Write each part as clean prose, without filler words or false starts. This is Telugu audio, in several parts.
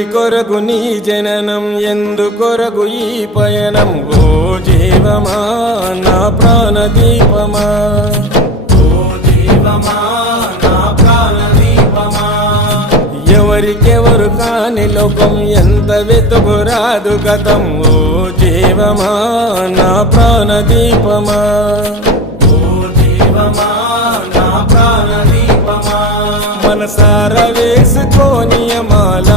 ఎవరి కొరకు నీ జననం, ఎందుకొరకు ఈ పయనం? ఓ జీవమా నా ప్రాణదీపమా, ఓ జీవమా నా ప్రాణదీపమా. ఎవరికెవరు కాని లోకం, ఎంత వెతుకురాదు గతం. ఓ జీవమా నా ప్రాణదీపమా, ఓ జీవమా నా ప్రాణదీపమా. మనసార వేసుకోని మాల,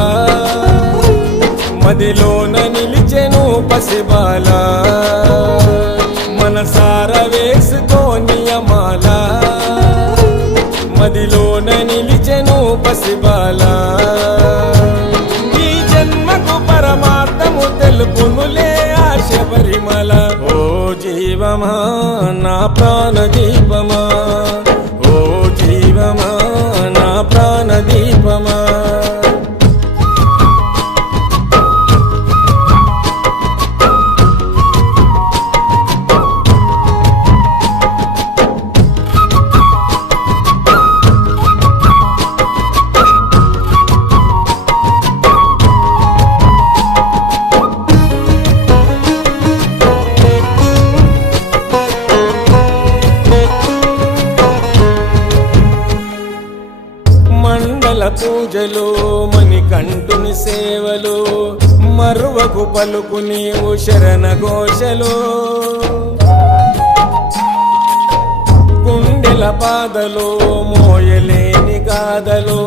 మదిలోన నిలిచెను పసిబాల. మనసార వేసుకోని మాల, మదిలోన నిలిచెను పసిబాల. ఈ జన్మకు పరమార్థము తెలుపునులే ఆ శబరిమల. ఓ జీవమా నా ప్రాణదీపమా, ఓ జీవమా నా ప్రాణదీపమా. మండల పూజలు, మణికంఠుని సేవలు, మరువకు పలుకు నీవు శరణ ఘోషలు. గుండెల బాధలు, మోయలేని గాథలు,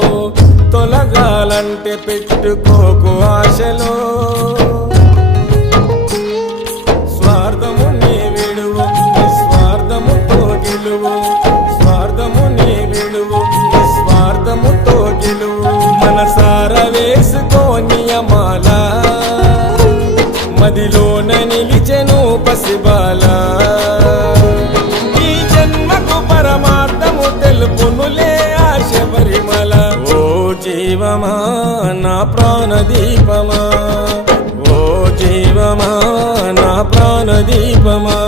తొలగాలంటే పెట్టుకోకు ఆశలు. స్వార్థము నీ విడువు, నిస్వార్థముతో గెలువు. స్వార్థము నీ విడువు, నిస్వార్థముతో గెలువు. మనసార వేసుకోని మాల, మదిలోన నిలిచెను పసిబాల. ఈ జన్మకు పరమార్థము తెలుపునులే ఆ శబరిమల. ఓ జీవమా నా ప్రాణదీపమా, ఓ జీవమా నా ప్రాణదీపమా.